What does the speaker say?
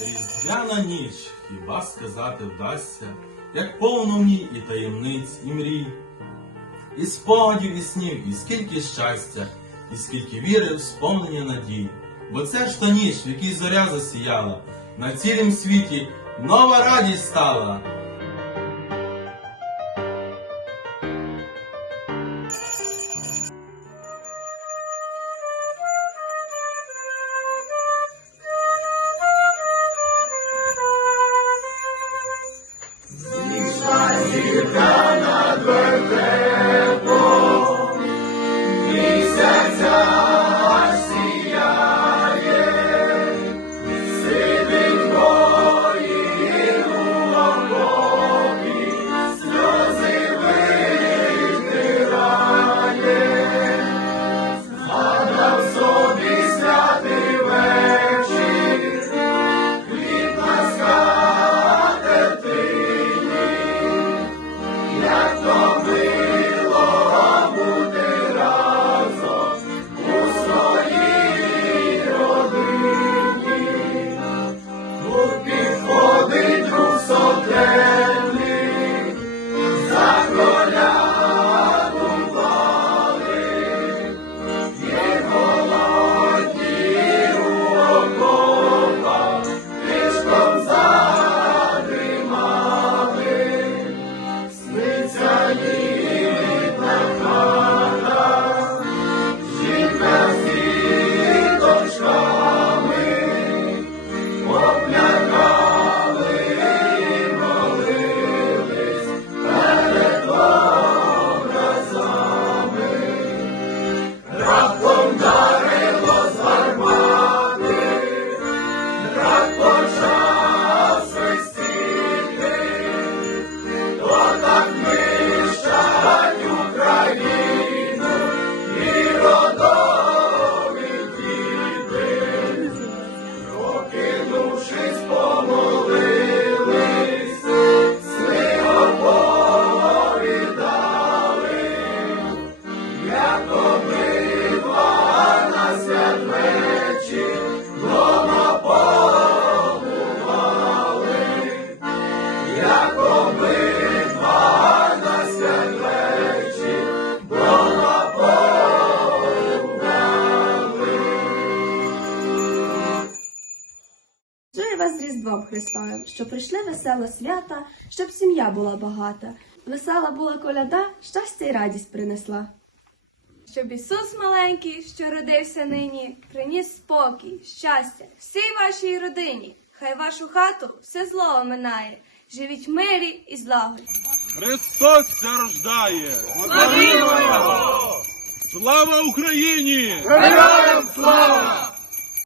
Різдвяна ніч, хіба сказати вдасться, як повно ній і таємниць, і мрій, і спогадів, і снів, і скільки щастя, і скільки віри, в сповнення надій. Бо це ж та ніч, в якій зоря засіяла, на цілім світі нова радість стала. Вас з Різдвом Христовим, що прийшли весело свята, щоб сім'я була багата. Весела була коляда, щастя й радість принесла. Щоб Ісус маленький, що родився нині, приніс спокій, щастя всій вашій родині. Хай вашу хату все зло оминає. Живіть в мирі і злагоді. Христос це рождає! Слава Україні! Героям слава!